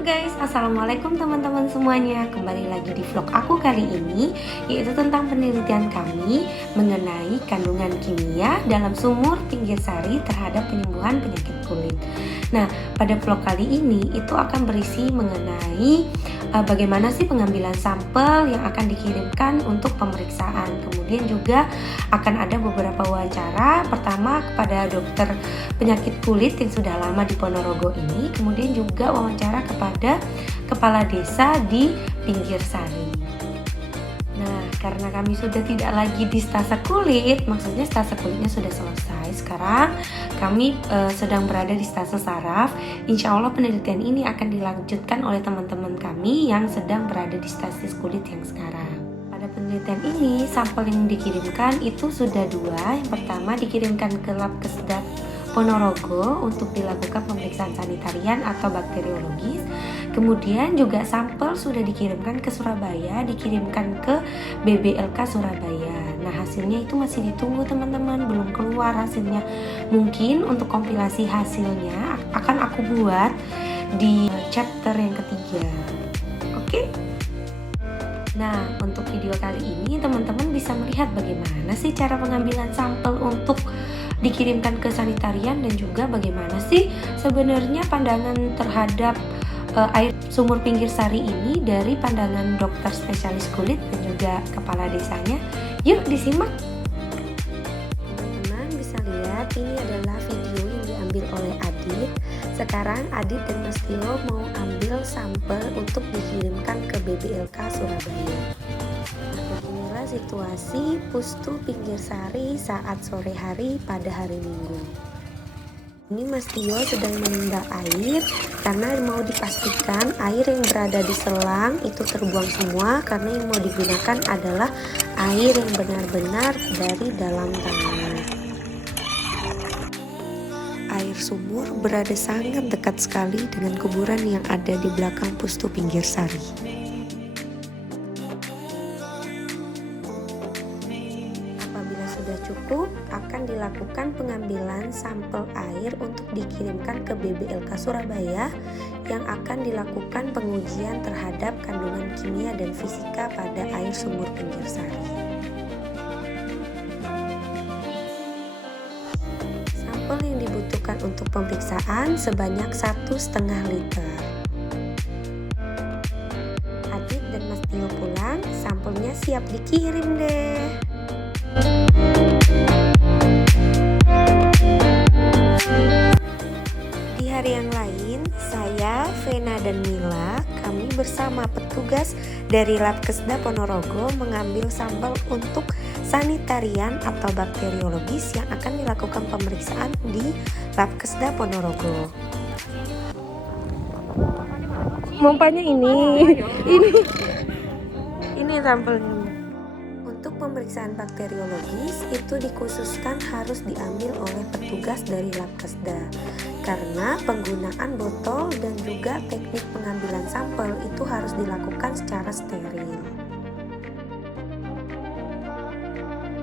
Halo guys, assalamualaikum teman-teman semuanya. Kembali lagi di vlog aku kali ini, yaitu tentang penelitian kami mengenai kandungan kimia dalam sumur pinggir sari terhadap penyembuhan penyakit kulit. Nah, pada vlog kali ini itu akan berisi mengenai bagaimana sih pengambilan sampel yang akan dikirimkan untuk pemeriksaan. Kemudian juga akan ada beberapa wawancara, pertama kepada dokter penyakit kulit yang sudah lama di Ponorogo ini, kemudian juga wawancara kepada kepala desa di pinggir sari. Nah, karena kami sudah tidak lagi di stase kulit, maksudnya stase kulitnya sudah selesai. Sekarang kami sedang berada di stase saraf. Insya Allah penelitian ini akan dilanjutkan oleh teman-teman kami yang sedang berada di stase kulit yang sekarang. Pada penelitian ini, sampel yang dikirimkan itu sudah dua. Yang pertama dikirimkan ke lab Kesda Ponorogo untuk dilakukan pemeriksaan sanitarian atau bakteriologis. Kemudian juga sampel sudah dikirimkan ke Surabaya, dikirimkan ke BBLK Surabaya. Nah, hasilnya itu masih ditunggu teman-teman, belum keluar hasilnya. Mungkin untuk kompilasi hasilnya akan aku buat di chapter yang ketiga. Oke? Nah, untuk video kali ini teman-teman bisa melihat bagaimana sih cara pengambilan sampel untuk dikirimkan ke sanitarian, dan juga bagaimana sih sebenarnya pandangan terhadap air sumur pinggir sari ini dari pandangan dokter spesialis kulit dan juga kepala desanya. Yuk disimak. Teman-teman bisa lihat ini adalah video yang diambil oleh Adit. Sekarang Adit dan Mas Tio mau ambil sampel untuk dikirimkan ke BBLK Surabaya. Beginilah situasi Pustu Pinggir Sari saat sore hari pada hari Minggu. Ini Mas Tio sedang menimba air karena mau dipastikan air yang berada di selang itu terbuang semua, karena yang mau digunakan adalah air yang benar-benar dari dalam tanah. Air sumur berada sangat dekat sekali dengan kuburan yang ada di belakang Pustu Pinggir Sari. Apabila sudah cukup, akan dilakukan pengambilan sampel air untuk dikirimkan ke BBLK Surabaya yang akan dilakukan pengujian terhadap kandungan kimia dan fisika pada air sumur pinggir sari. Sampel yang dibutuhkan untuk pemeriksaan sebanyak 1,5 liter. Adit dan Mas Tio pulang, sampelnya siap dikirim deh. Di hari yang lain, saya, Vena dan Mila, kami bersama petugas dari Lab Kesda Ponorogo mengambil sampel untuk sanitarian atau bakteriologis yang akan dilakukan pemeriksaan di Lab Kesda Ponorogo. Mompanya ini sampelnya. Untuk pemeriksaan bakteriologis itu dikhususkan harus diambil oleh petugas dari Lab Kesda karena penggunaan botol dan juga teknik pengambilan sampel itu harus dilakukan secara steril.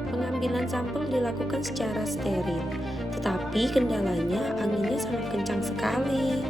Pengambilan sampel dilakukan secara steril, tetapi kendalanya anginnya sangat kencang sekali.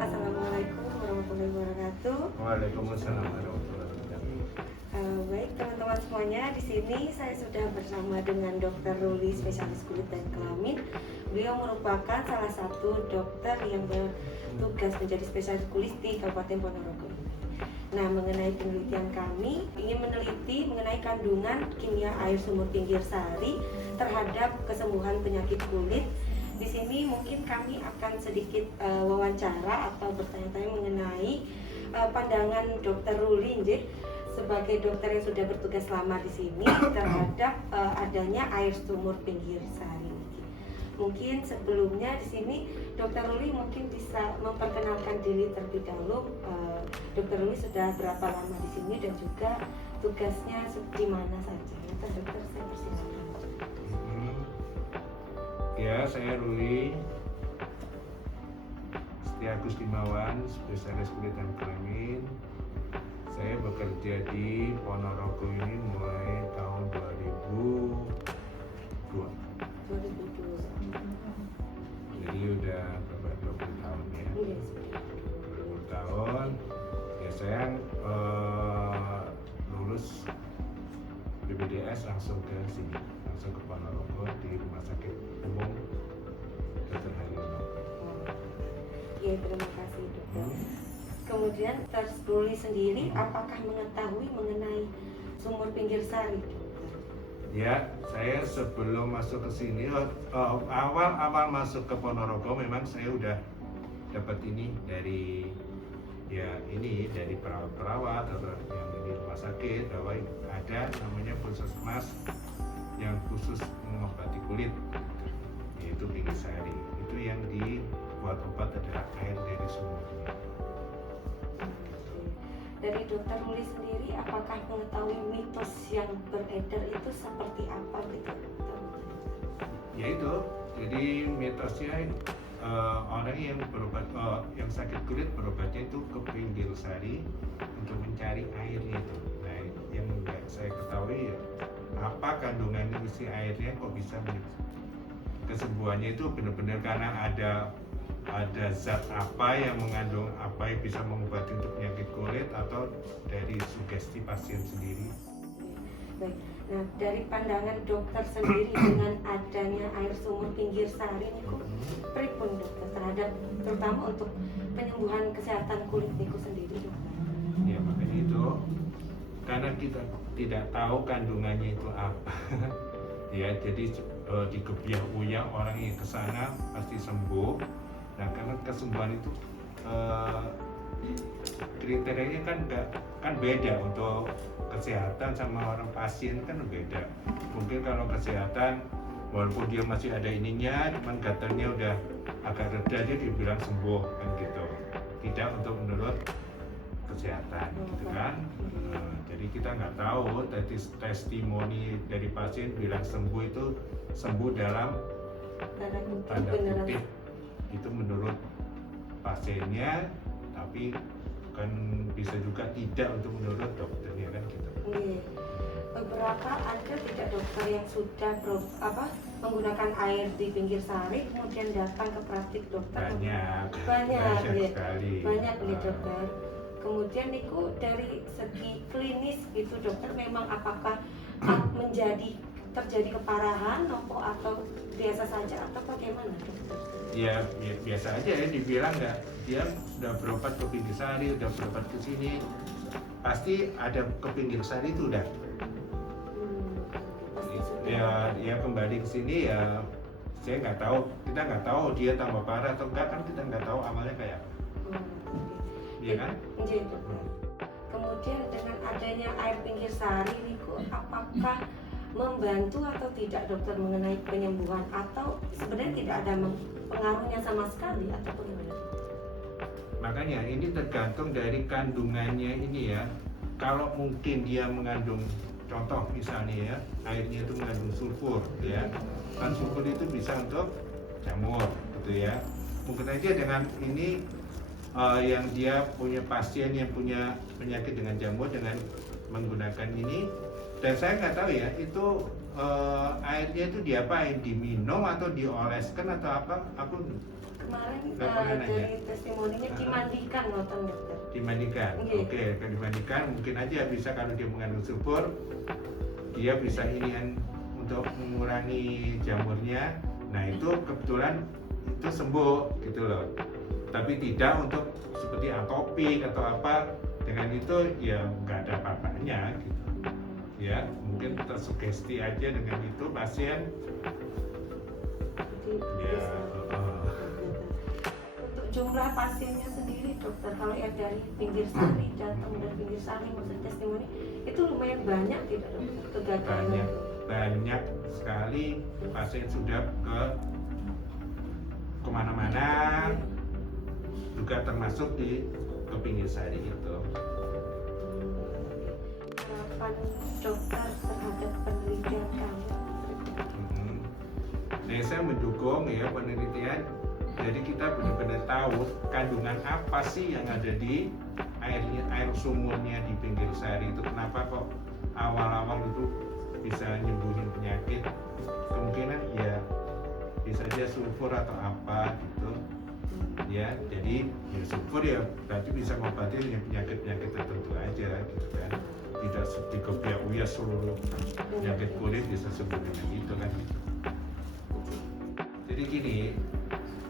Assalamualaikum warahmatullahi wabarakatuh. Waalaikumsalam warahmatullahi wabarakatuh. Baik teman-teman semuanya, di sini saya sudah bersama dengan Dr. Ruli, spesialis kulit dan kelamin. Beliau merupakan salah satu dokter yang bertugas menjadi spesialis kulit di Kabupaten Ponorogo. Nah, mengenai penelitian kami ingin meneliti mengenai kandungan kimia air sumur pinggir sari terhadap kesembuhan penyakit kulit. Di sini mungkin kami akan sedikit wawancara atau bertanya-tanya mengenai pandangan Dokter Ruli nggih, sebagai dokter yang sudah bertugas lama di sini terhadap adanya air sumur pinggir sari. Mungkin sebelumnya di sini Dokter Ruli mungkin bisa memperkenalkan diri terlebih dahulu. Dokter Ruli sudah berapa lama di sini dan juga tugasnya di mana saja. Dokter, saya persilakan. Ya, saya Ruli Setia Gustimawan, spesialis kulit dan kelamin. Saya bekerja di Ponorogo ini mulai tahun 2002. Jadi udah berapa 20 tahun ya. 20 tahun. Ya saya lulus BPDS langsung ke sini, langsung ke Ponorogo di Rumah Sakit Umum Dr. Haryono. Ya, terima kasih dokter. Kemudian Dokter Ruli sendiri apakah mengetahui mengenai sumur pinggir sari? Ya, saya sebelum masuk ke sini, awal masuk ke Ponorogo memang saya udah dapat ini dari dari perawat-perawat atau yang di rumah sakit bahwa ada namanya puskesmas yang khusus mengobati kulit, yaitu pinggir sari. Itu yang dibuat obat adalah air dari sumurnya. Dari Dokter Ruli sendiri, apakah mengetahui mitos yang beredar itu seperti apa gitu? Ya itu, jadi mitosnya orang yang berobat, yang sakit kulit berobatnya itu ke pinggir sari untuk mencari airnya itu. Nah, yang nggak saya ketahui ya, apa kandungan isi airnya kok bisa kesembuhannya itu benar-benar karena ada zat apa yang mengandung apa yang bisa mengobati untuk penyakit kulit atau dari sugesti pasien sendiri. Baik. Nah, dari pandangan dokter sendiri dengan adanya air sumur pinggir sari niku pripun dokter terhadap terutama untuk penyembuhan kesehatan kulit niku sendiri dokter? Ya makanya itu karena kita tidak tahu kandungannya itu apa. Ya jadi dikebiah uyah orang yang kesana pasti sembuh. Nah karena kesembuhan itu kriterianya kan beda untuk kesehatan sama orang pasien kan beda. Mungkin kalau kesehatan walaupun dia masih ada ininya, cuman gatalnya udah agak reda dia dibilang sembuh kan gitu. Tidak untuk menurut kesehatan gitu kan. Jadi kita nggak tahu testimoni dari pasien bilang sembuh itu sembuh dalam tanda kutip itu menurut pasiennya, tapi kan bisa juga tidak untuk menurut dokternya kan gitu. Beberapa ada tidak dokter yang sudah menggunakan air di pinggir sari kemudian datang ke praktik dokter? Banyak sekali. Banyak nih dokter. Kemudian niku dari segi klinis gitu dokter, memang apakah terjadi keparahan atau biasa saja atau bagaimana dokter? Ya biasa aja ya, dibilang nggak, dia sudah berobat ke pinggir sari, udah berobat ke sini, pasti ada ke pinggir sari itu udah. Ya kembali ke sini ya saya nggak tahu, kita nggak tahu dia tambah parah atau enggak kan, kita nggak tahu amalnya kayak iya kan? Iya dokter. Kemudian dengan adanya air pinggir sari niku apakah membantu atau tidak dokter mengenai penyembuhan atau sebenarnya tidak ada pengaruhnya sama sekali atau bagaimana? Makanya ini tergantung dari kandungannya ini ya. Kalau mungkin dia mengandung, contoh misalnya ya, airnya itu mengandung sulfur ya. Kan sulfur itu bisa untuk jamur gitu ya. Mungkin aja dengan ini yang dia punya pasien yang punya penyakit dengan jamur dengan menggunakan ini, dan saya nggak tahu ya itu airnya itu diapain, diminum atau dioleskan atau apa, aku kemarin dari testimoninya dimandikan nonton dokter. Dimandikan, oke, dimandikan mungkin aja bisa kalau dia mengandung sulfur, dia bisa ini untuk mengurangi jamurnya. Nah itu kebetulan itu sembuh gitu loh. Tapi tidak untuk seperti atopik atau apa, dengan itu ya nggak ada apa-apanya gitu. Ya mungkin tersugesti aja dengan itu pasien. Jadi, ya untuk jumlah pasiennya sendiri sendiri dokter, kalau yang dari pinggir sari, datang dari pinggir sari maksud testimoni itu lumayan banyak tidak dokter kegagalan? Banyak sekali pasien sudah kemana-mana, juga termasuk ke pinggir sari itu. Harapan dokter terhadap penelitian kami? Nah, saya mendukung ya penelitian. Jadi kita benar-benar tahu kandungan apa sih yang ada di air sumurnya di pinggir sari itu. Kenapa kok awal-awal itu bisa nyembuhin penyakit? Kemungkinan ya bisa aja sulfur atau apa gitu. Ya, jadi ya sulfur ya berarti bisa mengobati penyakit-penyakit tertentu aja gitu kan. Tidak dikebiak-biak seluruh penyakit kulit bisa sembuh dengan itu kan. Jadi gini,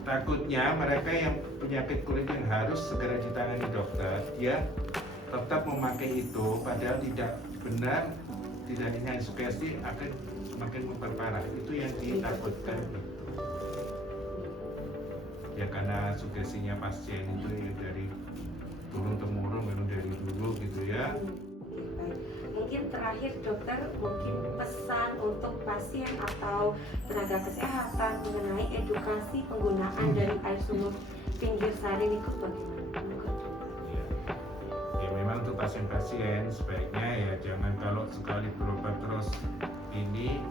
takutnya mereka yang penyakit kulit yang harus segera ditangani dokter, ya tetap memakai itu, padahal tidak benar, tidak hanya sugesti akan semakin memperparah. Itu yang ditakutkan. Ya karena sugestinya pasien itu ya dari turun temurun, memang dari dulu gitu ya. Mungkin terakhir dokter, mungkin pesan untuk pasien atau tenaga kesehatan mengenai edukasi penggunaan dari air sumur pinggir sari ini bagaimana? Ya memang untuk pasien-pasien sebaiknya ya jangan kalau sekali berobat terus ini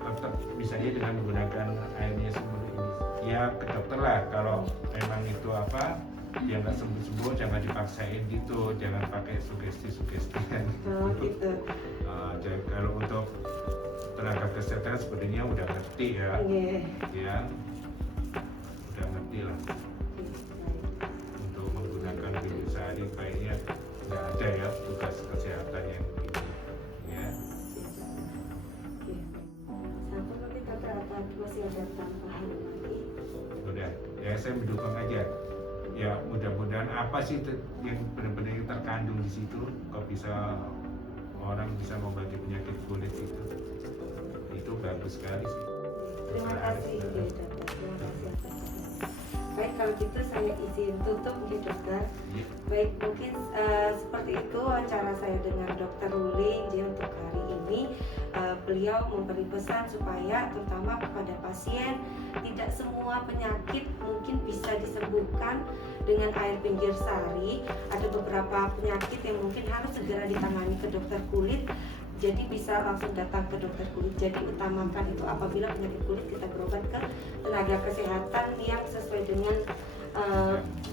tetap misalnya dengan menggunakan airnya sumur ini ya ke dokter lah kalau memang itu apa dia nggak sembuh-sembuh, jangan dipaksain gitu, jangan pakai sugesti-sugestian. Gitu. Jadi kalau untuk tenaga kesehatan sepertinya udah ngerti ya, ya udah ngerti lah. Untuk menggunakan pinggir sari baiknya nggak ada ya tugas kesehatan yang ini, ya. Satu nanti kata masih ada tambahan lagi. Udah, ya saya mendukung aja. Ya mudah-mudahan apa sih yang benar-benar yang terkandung di situ kok bisa orang bisa mengobati penyakit kulit itu bagus sekali sih. Terima kasih dokter. Terima kasih. Baik kalau gitu saya izin tutup ya dokter. Ya. Baik mungkin seperti itu wawancara saya dengan Dokter Ruli untuk hari ini. Beliau memberi pesan supaya terutama kepada pasien tidak semua penyakit mungkin bisa disembuhkan dengan air pinggir sari. Ada beberapa penyakit yang mungkin harus segera ditangani ke dokter kulit. Jadi bisa langsung datang ke dokter kulit. Jadi utamakan itu apabila penyakit kulit kita berobat ke tenaga kesehatan yang sesuai dengan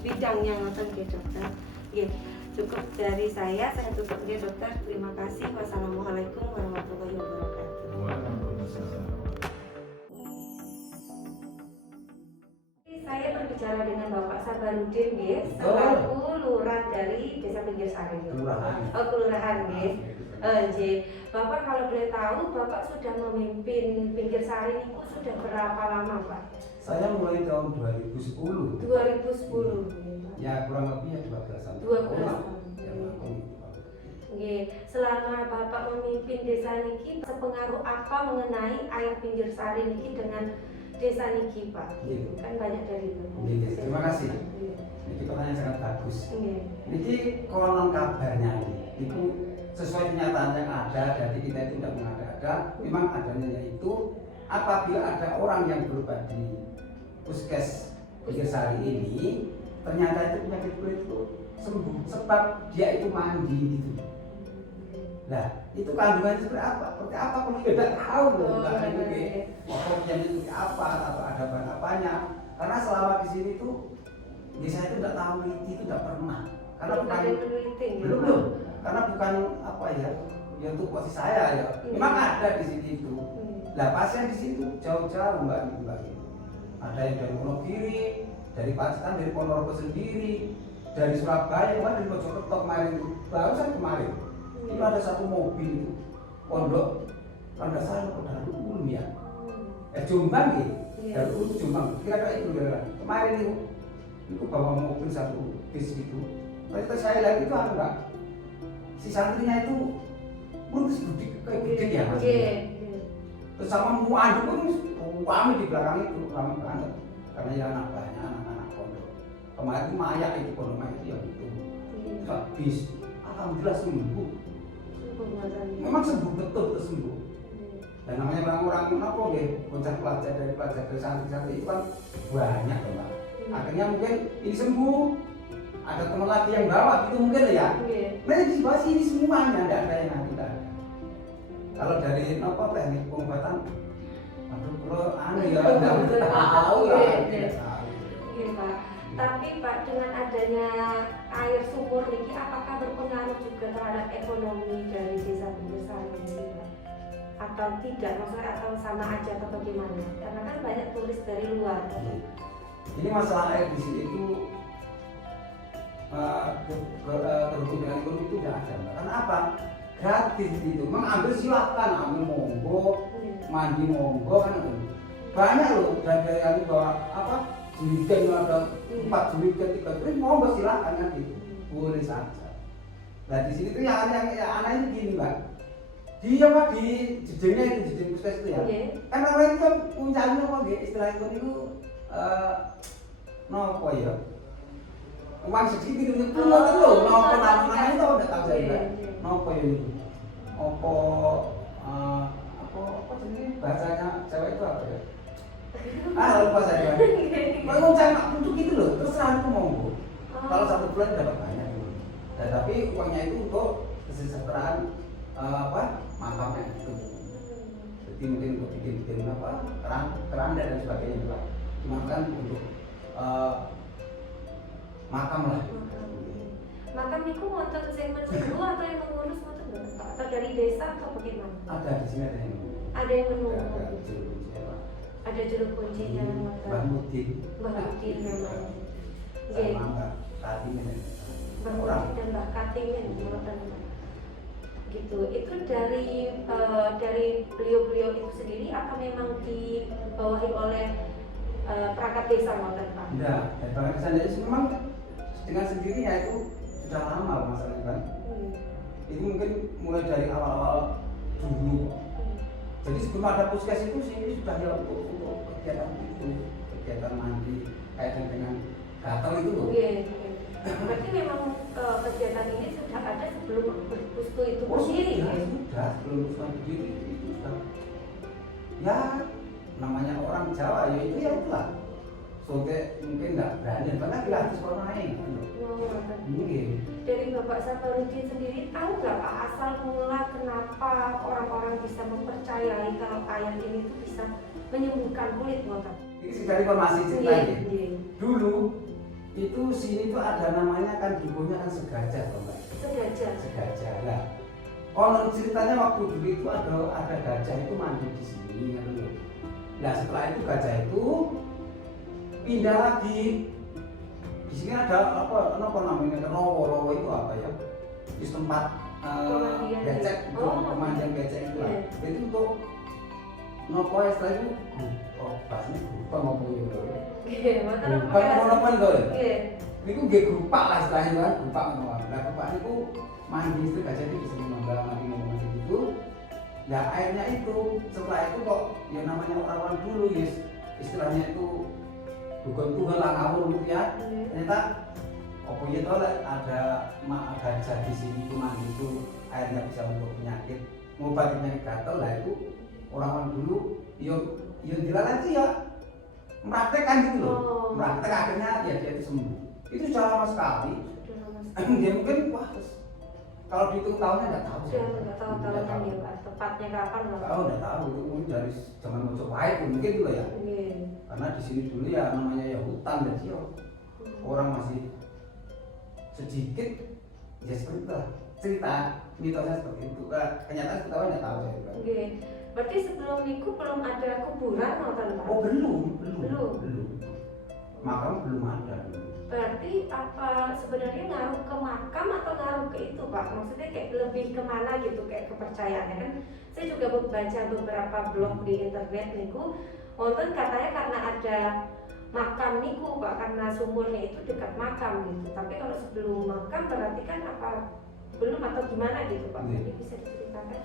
bidangnya ngoten nggih dokter. Nggih, cukup dari saya tutup nggih dokter. Terima kasih. Wassalamualaikum warahmatullahi wabarakatuh. Saya berbicara dengan Bapak Sabarudin nggih, selaku lurah dari Desa Pinggir Sari. Kelurahan nggih. Bapak kalau boleh tahu, Bapak sudah memimpin Pinggir Sari ini sudah berapa lama, Pak? Saya mulai tahun 2010. 2010. Ya kurang lebih ya 12 tahun. 12 tahun. Selama Bapak memimpin desa niki, sepengaruh apa mengenai air pinggir sari niki dengan desa niki, Pak? Kan banyak dari itu. Terima kasih. Ini pertanyaan sangat bagus. Ini konon kabarnya itu sesuai kenyataan yang ada, jadi kita itu tidak mengada-ada. Memang adanya yaitu apabila ada orang yang berobat di puskes pinggir sari ini, ternyata itu penyakit kulit itu sembuh sebab dia itu mandi gitu. Nah, itu kandungannya seperti apa? Seperti apa pun kita tidak tahu loh. Pokoknya itu apa atau ada bahan apanya. Karena selama di sini tuh, saya itu tidak tahu itu tidak pernah. Karena bukan belum. Karena bukan apa ya itu posisi saya ya. Memang ada di sini itu. Nah, pasien di situ jauh-jauh mbak. Ada yang dari Wonogiri, dari Pacitan, dari Ponorogo sendiri, dari Surabaya, kemarin dari Mojokerto kemarin, barusan kemarin. Itu ada satu mobil itu, pondok, kalau salah Darul Ulum ya, Jombang gitu, Darul Ulum Jombang, kira-kira itu kemarin itu bawa mobil satu bis itu. Ternyata saya lihat itu enggak, si santrinya itu lurus gede ya mas. Terus sama muaduk pun kami di belakang itu kami banget, karena ya anak banyak anak-anak pondok. kemarin mayak itu pondok mayak itu yang itu habis, alhamdulillah sembuh. Memang sembuh betul sembuh. Dan namanya orang-orang apa nggih, bocah pelajar dari santri-santri itu kan banyak kan Pak. Akhirnya mungkin ini sembuh. Ada teman lagi yang bawa gitu mungkin ya. Nah di bawah sini semuanya tidak ada yang nanti ada. Kalau dari apa teknik pengobatan, aduh kalau ya tidak tahu lah. Iya Pak. Tapi Pak, dengan adanya air sumur ini apakah berpengaruh juga terhadap ekonomi dari desa pinggir sari ini Pak? Atau tidak, maksudnya atau sama aja atau bagaimana? Karena kan banyak turis dari luar. Ini masalah air di sini itu terhubung dengan ekonomi itu tidak ada. Karena apa? Gratis itu, mengambil silakan, ambil monggo, mandi monggo kan itu. Banyak loh dari yang bawa apa? Jerigen ada 4 jerigen 3 jerigen monggo silakan kan gitu. Boleh saja. Nah di sini tuh yang anehnya gini Mbak. Di apa di jejengnya itu jejeng puskes itu ya. Kan orang itu puncaknya apa nggih istilah itu nopo ya. Uang sedikit itu pun itu loh, nopo namanya itu udah tahu saya. Nopo ya itu. Apa jenis bahasanya cewek itu apa ya? Lupa saya. Kalau saya untuk itu loh, terserah itu monggo. Kalau 1 bulan dapat banyak. Nah, tapi uangnya itu untuk kesejahteraan makamnya itu. Jadi mungkin untuk bikin apa keranda dan sebagainya itu lah. Cuma kan untuk makam lah. Makam itu wonten sing menunggu atau yang mengurus wonten nggak Pak? Atau dari desa atau bagaimana? Ada di sini ada yang menunggu. Ada yang menunggu. Ada Ada juru kunci yang Mbah Mudin. Mbah Mudin namanya. Sama Mbah Katimin. Mbah Mudin dan Mbah Katimin gitu. Itu dari beliau-beliau itu sendiri atau memang dibawahi oleh perangkat desa ngoten Pak? Enggak, dari perangkat desa jadi memang dengan sendirinya itu sudah lama masalahnya kan. Itu mungkin mulai dari awal-awal dulu. Jadi sebelum ada puskes itu sini sudah ya untuk kegiatan itu, kegiatan mandi kaitan dengan gatal itu loh. Berarti memang kegiatan ini sudah ada sebelum Pustu itu berdiri. Sudah sebelum Pustu berdiri itu sudah. Ya namanya orang Jawa ya itu ya itulah. Soalnya mungkin nggak berani karena gratis orang lain. Mungkin. Dari Bapak Safarudin sendiri tahu nggak Pak asal mula kenapa orang-orang bisa mempercayai kalau air ini tuh bisa menyembuhkan kulit ngotot? Ini sudah informasi ceritanya. Dulu itu sini tuh ada namanya kan dukuhnya kan segajah Mbak. Segajah. Lah. Konon ceritanya waktu dulu itu ada gajah itu mandi di sini kan. Nah setelah itu gajah itu pindah lagi. Di sini ada apa namanya rowo itu apa ya? Di tempat becek itu pemandian becek itu lah. Itu untuk nopo ya setelah itu bahasanya grupa ngopo itu. Apa itu? Itu nggih grupa lah istilahnya kan, grupa ngono. Lah grupa itu mandi itu gajah itu di sini mandi itu. Nah airnya itu setelah itu kok ya namanya orang-orang dulu ya istilahnya itu bukan Tuhan lah ngawur gitu ya. Ternyata apa ya tau ada gajah di sini itu mandi itu airnya bisa untuk penyakit, ngobati penyakit gatal lah itu orang-orang dulu yo dilalah itu ya mempraktekkan gitu loh. Mempraktek akhirnya ya dia itu sembuh. Itu sudah lama sekali. Dia mungkin wah kalau dihitung tahunnya nggak tahu. Nggak tahu tahunnya ya Pak. Tepatnya kapan loh? Tahu nggak tahu itu mungkin dari zaman Mojopahit mungkin dulu ya. Karena di sini dulu ya namanya ya hutan dan sih orang masih sedikit ya seperti itu lah cerita mitosnya seperti itu. Kenyataan kita nggak tahu saya juga. Berarti sebelum itu belum ada kuburan atau Pak? Oh belum. Makam belum ada. Berarti apa sebenarnya ngaruh ke makam atau ngaruh ke itu Pak? Maksudnya kayak lebih kemana gitu kayak kepercayaannya kan? Saya juga baca beberapa blog di internet niku, wonten katanya karena ada makam niku Pak, karena sumurnya itu dekat makam gitu. Tapi kalau sebelum makam berarti kan apa belum atau gimana gitu Pak? Jadi bisa diceritakan?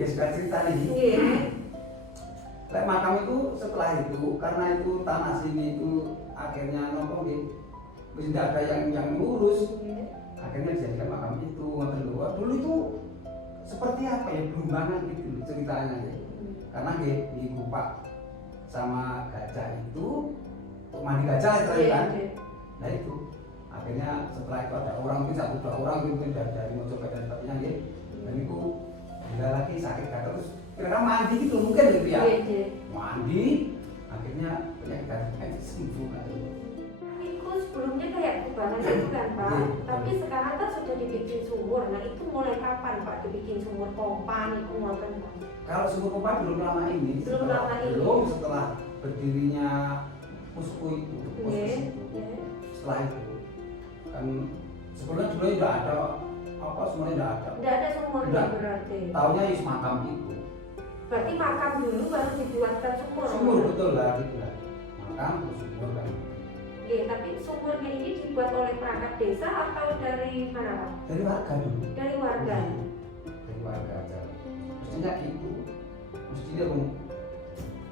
Ya sudah cerita nih. Lek makam itu setelah itu karena itu tanah sini itu akhirnya nopo terus tidak ada yang ngurus. Akhirnya dijadikan makam itu. Dulu itu seperti apa ya, belumbangan gitu ceritanya ya. Karena di Pak sama gajah itu untuk mandi gajah itu kan. Nah itu akhirnya setelah itu ada orang mungkin 1-2 orang mungkin dari Mojokerto dan sebagainya gitu. Dan itu bila lagi sakit gajah terus kira-kira mandi gitu mungkin gitu ya. Mandi akhirnya penyakit gajah sembuh kan. Itu sebelumnya kayak kubangan itu kan Pak, tapi sekarang kan sudah dibikin sumur. Nah itu mulai kapan Pak dibikin sumur pompa itu ngoten Pak? Kalau sumur pompa belum lama ini. Belum setelah berdirinya Pusku itu, setelah itu kan sebelumnya dulu tidak ada apa sumurnya tidak ada. Tidak ada sumurnya berarti. Taunya is makam itu. Berarti makam dulu baru dibuatkan sumur. Sumur betul lah gitu lah. Makam terus sumur kan. Iya, tapi sumurnya ini dibuat oleh perangkat desa atau dari mana Pak? Dari warga dulu. Dari warga. Dari warga aja. Mestinya gitu. Mestinya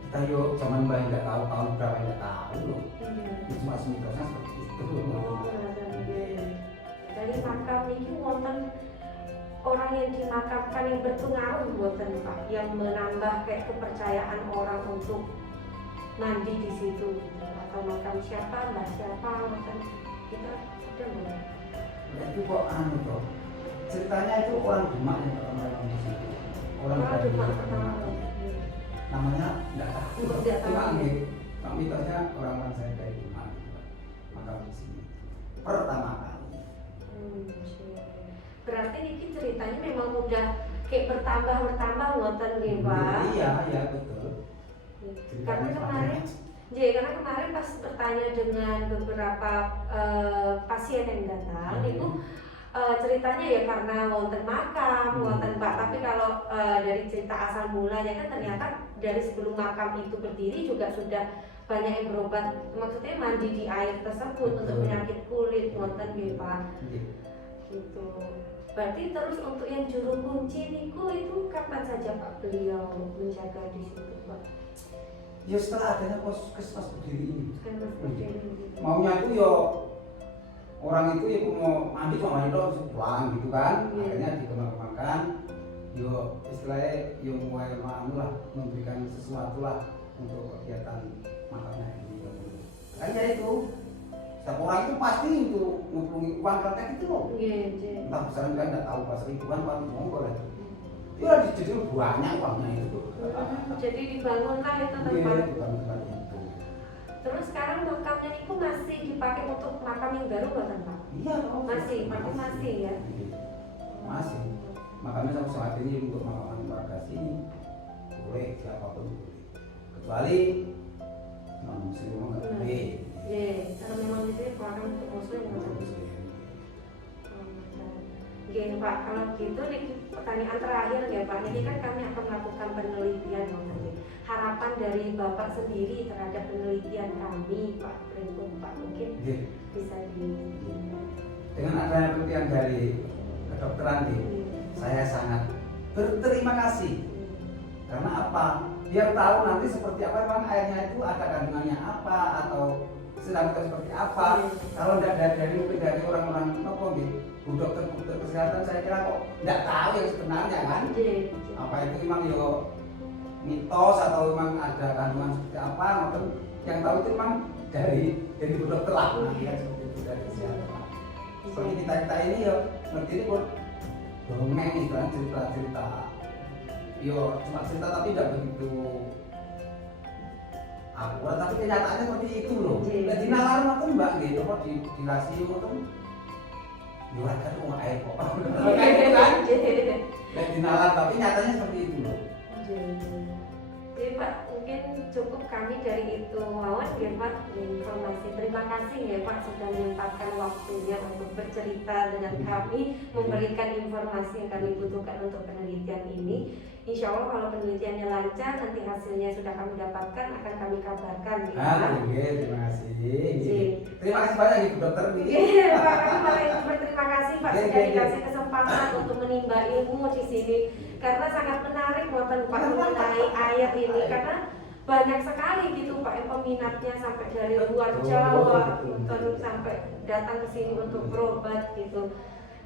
kita yuk zaman bayi nggak tahu tahun berapa nggak tahu loh. Ini cuma mitosnya seperti itu. Dari makam ini wonten orang yang dimakamkan yang berpengaruh wonten Pak, yang menambah kayak kepercayaan orang untuk mandi di situ. Atau makam siapa, mbah siapa, wonten kita ada nggak? Nah, itu kok anu toh. Ceritanya itu orang Demak yang orang di situ. Orang dari Demak. Namanya nggak tahu. Cuma mitosnya orang-orang saya dari Demak makam di sini pertama kali. Berarti ini ceritanya memang udah kayak bertambah ngoten nggih Pak. Iya betul. Karena kemarin pas bertanya dengan beberapa pasien yang datang itu ceritanya ya karena wonten makam, wonten Pak. Tapi kalau dari cerita asal mulanya kan ternyata dari sebelum makam itu berdiri juga sudah banyak yang berobat, maksudnya mandi di air tersebut untuk penyakit kulit, wonten nggih Pak. Gitu. Berarti terus untuk yang juru kunci niku itu kapan saja Pak beliau menjaga di situ Pak? Ya setelah adanya puskesmas berdiri ini. Maunya itu ya orang itu ya mau mandi cuma mandi doang terus pulang gitu kan. Akhirnya dikembangkan. Yo istilahnya yo mulai lah memberikan sesuatu lah untuk kegiatan makamnya ini. Kan ya itu. Setiap orang itu pasti untuk ngumpulin uang kertas itu loh. Entah besar enggak, enggak tahu pas ribuan apa monggo lah. Itu lah jadi banyak uangnya itu. Jadi dibangunlah itu tempat. Iya, dibangun itu. Terus sekarang makamnya itu masih dipakai untuk makam yang baru buatan Pak? Iya, masih ya. Masih. Makamnya sampai saat ini untuk makam warga sini boleh siapapun boleh. Kecuali non muslim nggak boleh. Iya, karena memang di sini makam untuk muslim nggak boleh. Oke Pak, kalau gitu nih pertanyaan terakhir ya Pak, ini kan kami akan melakukan penelitian nanti. Harapan dari Bapak sendiri terhadap penelitian kami Pak Pringkum Pak mungkin bisa di. Dengan adanya penelitian dari kedokteran ini, saya sangat berterima kasih. Karena apa? Biar tahu nanti seperti apa memang airnya itu ada kandungannya apa atau sedang seperti apa. Kalau tidak dari mungkin dari orang-orang nopo gitu. Bu dokter kesehatan saya kira kok tidak tahu yang sebenarnya kan. Apa itu memang yo mitos atau memang ada kandungan seperti apa, maupun yang tahu itu memang dari bu dokter lah, seperti itu dari kesehatan. Seperti kita ini ya ngerti ini kok dongeng itu kan cerita-cerita. Yo cuma cerita tapi tidak begitu akurat, tapi kenyataannya seperti itu loh. Dan di nalar itu mbak gitu, kok di rasio itu di warga tuh nggak air kok. Kayak gitu kan? Dan di nalar tapi nyatanya seperti itu loh. Jadi Pak, mungkin cukup kami dari itu mawon ya Pak informasi. Terima kasih ya Pak sudah menyempatkan waktunya untuk bercerita dengan kami, memberikan informasi yang kami butuhkan untuk penelitian ini. Insya Allah kalau penelitiannya lancar, nanti hasilnya sudah kami dapatkan akan kami kabarkan ya Pak. Terima kasih. Terima kasih banyak Ibu Dokter. Iya Pak, kami malah berterima kasih Pak sudah dikasih kesempatan untuk menimba ilmu di sini. Karena sangat menarik buatan Pak mengenai air ini, karena banyak sekali gitu Pak peminatnya, sampai dari luar Betul, Jawa betul. terus sampai datang ke sini untuk berobat gitu.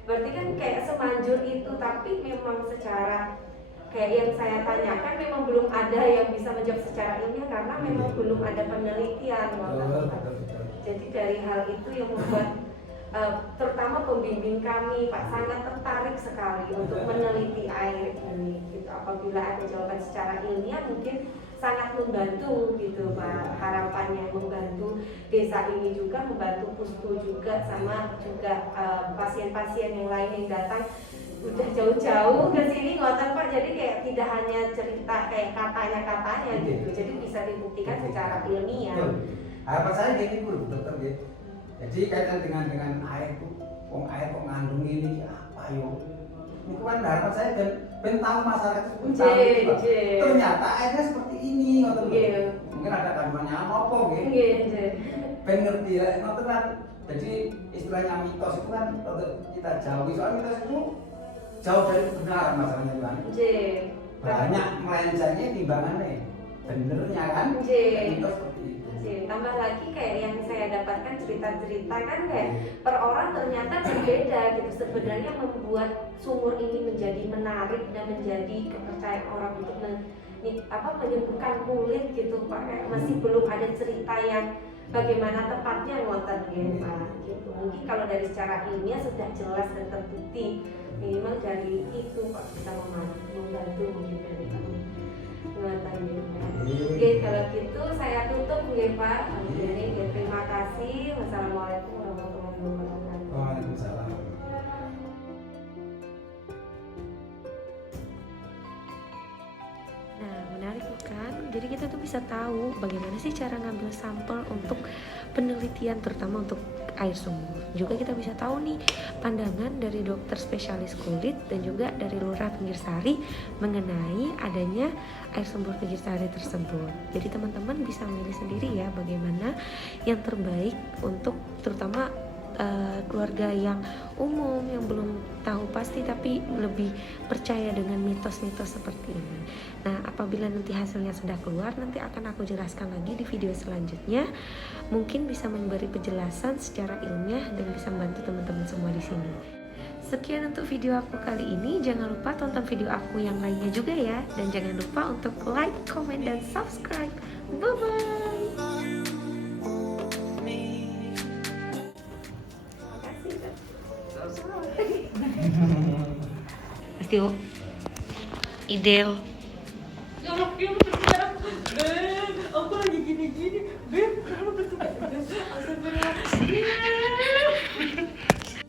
Berarti kan kayak semanjur itu, tapi memang secara kayak yang saya tanyakan memang belum ada yang bisa menjawab secara ilmiah karena memang belum ada penelitian. Jadi dari hal itu yang membuat terutama pembimbing kami Pak sangat tertarik sekali untuk meneliti air ini gitu. Apabila ada jawaban secara ilmiah mungkin sangat membantu gitu Pak, harapannya membantu desa ini juga, membantu Pustu juga, sama juga pasien-pasien yang lain yang datang udah jauh-jauh ke sini ngoten Pak. Jadi kayak tidak hanya cerita kayak katanya gitu, jadi bisa dibuktikan secara ilmiah. Harapan saya gini Bu, dokter gitu. Jadi kaitan dengan air itu, air kok ngandung ini apa yo? Itu kan harapan saya ben tahu masyarakat itu pun tahu itu. Ternyata airnya seperti ini, ngoten. Mungkin ada kandungannya apa gitu. Ben ngerti lah, ngoten kan. Jadi istilahnya mitos itu kan kita jauhi, soal mitos itu jauh dari kebenaran masalahnya kan. Banyak melencengnya timbangannya, benernya kan. Mitos seperti itu. Tambah lagi kayak yang saya dapatkan cerita-cerita kan kayak per orang ternyata berbeda gitu. Sebenarnya membuat sumur ini menjadi menarik dan menjadi kepercayaan orang untuk menyembuhkan kulit gitu Pak. Kayak masih belum ada cerita yang bagaimana tepatnya ngoten ya Pak gitu. Mungkin kalau dari secara ilmiah sudah jelas dan terbukti, minimal dari itu Pak bisa membantu mungkin dari kami. Oke, kalau gitu saya tutup nggih Pak. Jadi terima kasih. Wassalamualaikum warahmatullahi wabarakatuh. Waalaikumsalam. Nah, menarik bukan? Jadi kita tuh bisa tahu bagaimana sih cara ngambil sampel untuk penelitian, terutama untuk air sumur. Juga kita bisa tahu nih pandangan dari dokter spesialis kulit dan juga dari Lurah Pinggirsari mengenai adanya air sumur Pinggirsari tersebut. Jadi teman-teman bisa memilih sendiri ya bagaimana yang terbaik untuk terutama keluarga yang umum yang belum tahu pasti tapi lebih percaya dengan mitos-mitos seperti ini. Nah, apabila nanti hasilnya sudah keluar, nanti akan aku jelaskan lagi di video selanjutnya. Mungkin bisa memberi penjelasan secara ilmiah dan bisa membantu teman-teman semua di sini. Sekian untuk video aku kali ini. Jangan lupa tonton video aku yang lainnya juga ya. Dan jangan lupa untuk like, comment, dan subscribe. Bye-bye. Pasti ideal. Aku lagi gini-gini, Beb, kamu betul-betul.